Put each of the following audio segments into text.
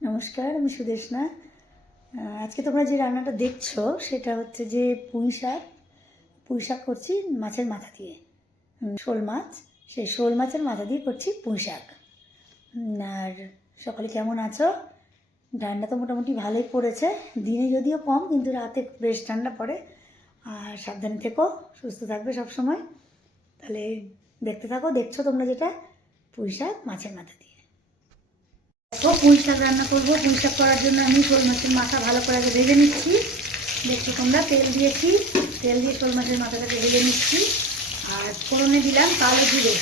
নমস্কার, আমি সুদেশনা। আজকে তোমরা যে রান্নাটা দেখছ, সেটা হচ্ছে যে পুঁই শাক। পুঁই শাক করছি মাছের মাথা দিয়ে। শোল মাছ। সেই শোল মাছের মাথা দিয়ে করছি পুঁই শাক। আর সকালে কেমন আছো? ঠান্ডা তো মোটামুটি ভালোই পড়েছে। দিনে যদিও কম, কিন্তু রাতে বেশ ঠান্ডা পড়ে। আর সাবধানে থেকো, সুস্থ থাকবে সব সময় তাহলে দেখতে থাকো, দেখছ তোমরা যেটা? পুঁই শাক মাছের মাথা দিয়ে। দেখো, পুঁই শাক রান্না করব। পুঁই শাক করার জন্য আমি শোল মাছের মাথা ভালো করে আগে ভেজে নিচ্ছি। দেখছ তোমরা, তেল দিয়েছি। তেল দিয়ে শোল মাছের মাথাটাকে ভেজে নিচ্ছি। আর ফোড়নে দিলাম কালো জিরে।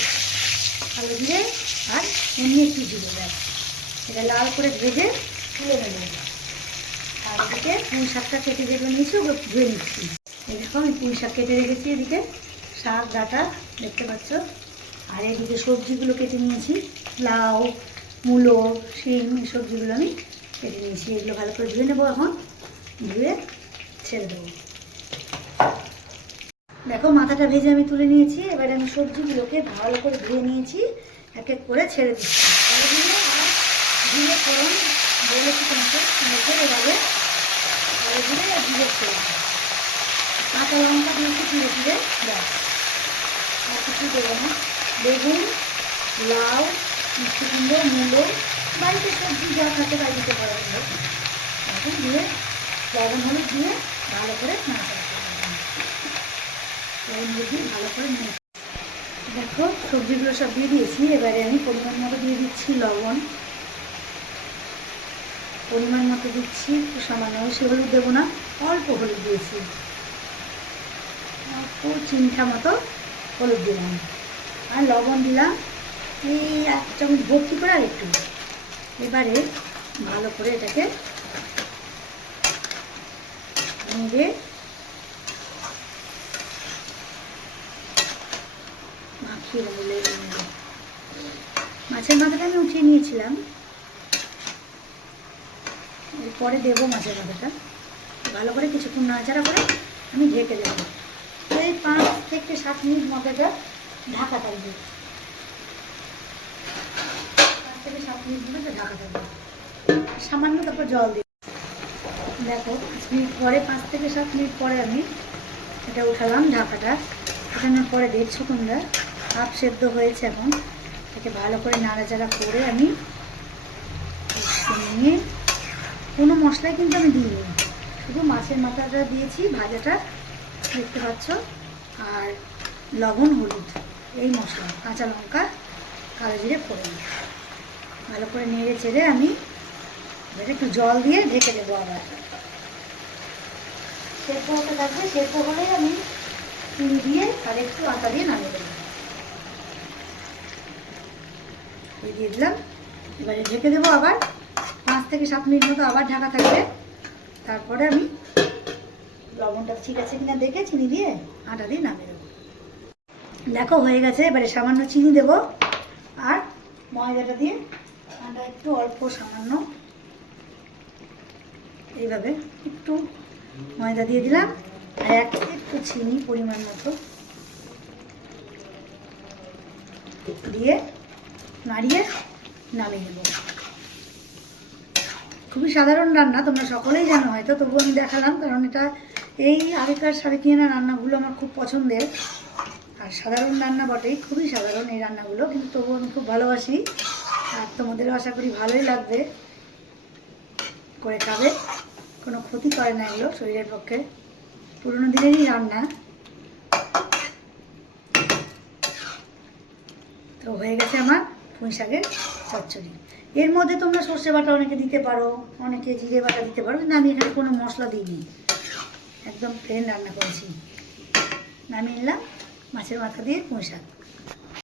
কালো জিরে আর এমনি একটু জিরে, ব্যাস। এটা লাল করে ভেজে তুলে নেব আর এদিকে পুঁই শাকটা কেটে যেগুলো নিয়েছি, ওগুলো ধুয়ে নিচ্ছি। এরকম পুঁই শাক কেটে রেখেছি এদিকে। শাক ডাটা দেখতে পাচ্ছ। আর এদিকে সবজিগুলো কেটে নিয়েছি। লাউ মূলো, শিম সবজিগুলো আমি কেটে নিয়েছি। এগুলো ভালো করে ধুয়ে নেব এখন। ধুয়ে ছেড়ে দেবো। দেখো, মাথাটা ভেজে আমি তুলে নিয়েছি। এবারে আমি সবজিগুলোকে ভালো করে ধুয়ে নিয়েছি। এক এক করে ছেড়ে দিচ্ছি। জিরে ফোড়ন কাঁচা লঙ্কা দিয়েছি ধীরে ধীরে আর কিছু দেবো না। বেগুন, লাউ মিষ্টি মূলো, বাড়িতে সবজি যা থাকে তাই দিতে পারা। যায় এখন দিয়ে লবণ হলুদ দিয়ে ভালো করে নাড়াচাড়া লবণ দিয়ে ভালো করে নেড়ে দেখো, সবজিগুলো সব দিয়ে দিয়েছি। এবারে আমি পরিমাণ মতো দিয়ে দিচ্ছি লবণ। পরিমাণ মতো দিচ্ছি সামান্য বেশি হলুদ দেবো না, অল্প হলুদ দিয়েছি। অল্প চিমটা মতো হলুদ দিলাম। আর লবণ দিলাম এই এক চামচ ভর্তি করে আর একটু এবারে ভালো করে এটাকে মাছের মাথাটা আমি উঠিয়ে নিয়েছিলাম। এরপরে দেবো মাছের মাথাটা। ভালো করে কিছুক্ষণ নাড়াচাড়া করে আমি ঢেকে দেবো। এই পাঁচ থেকে সাত মিনিট মতোটা ঢাকা থাকবে। থেকে সাত মিনিট মতো ঢাকা থাকবে সামান্য তারপর জল দিই। দেখো পাঁচ মিনিট পরে পাঁচ থেকে সাত মিনিট পরে আমি এটা উঠালাম ঢাকাটা। উঠানোর পরে দেখছ তোমরা হাফ সেদ্ধ হয়েছে এখন। এটাকে ভালো করে নাড়াচাড়া করে আমি নিয়ে, কোনো মশলাই কিন্তু আমি দিইনি। শুধু মাছের মাথাটা দিয়েছি, ভাজাটা, দেখতে পাচ্ছ? আর লবণ, হলুদ, এই মশলা, কাঁচা লঙ্কা, কালো জিরে, ফোড়ন। ভালো করে নেড়ে চেড়ে আমি এবারে একটু জল দিয়ে ঢেকে দেবো আবার। সেদ্ধ হতে থাকবে সেদ্ধ হলেই আমি চিনি দিয়ে আর একটু আটা দিয়ে নামিয়ে দেবো। এই দিয়ে দিলাম। এবারে ঢেকে দেবো আবার। পাঁচ থেকে সাত মিনিট মতো আবার ঢাকা থাকবে। তারপরে আমি লবণটা ঠিক আছে কিনা দেখে চিনি দিয়ে আটা দিয়ে নামিয়ে দেবো। দেখো হয়ে গেছে। এবারে সামান্য চিনি দেবো। আর ময়দাটা দিয়ে আটা একটু অল্প সামান্য। এইভাবে একটু ময়দা দিয়ে দিলাম। আর এক একটু চিনি পরিমাণ মতো দিয়ে নাড়িয়ে নামিয়ে দেবো খুবই সাধারণ রান্না, তোমরা সকলেই জানো হয়তো তবু আমি দেখালাম, কারণ এটা এই আগেকার সাড়ে কিনে রান্নাগুলো আমার খুব পছন্দের। আর সাধারণ রান্না বটেই, খুবই সাধারণ এই রান্নাগুলো, কিন্তু তবু আমি খুব ভালোবাসি। আর তোমাদেরও আশা করি ভালোই লাগবে। করে খাবে। কোনো ক্ষতি করে না এগুলো শরীরের পক্ষে। পুরোনো দিনেরই রান্না। তো হয়ে গেছে আমার পুঁই শাকের চচ্চড়ি। এর মধ্যে তোমরা সর্ষে বাটা অনেকে দিতে পারো, অনেকে জিরে বাটা দিতে পারো, কিন্তু আমি এখানে কোনো মশলা দিইনি। একদম প্লেন রান্না করেছি। নামিয়ে নিলাম মাছের মাথা দিয়ে পুঁই শাক।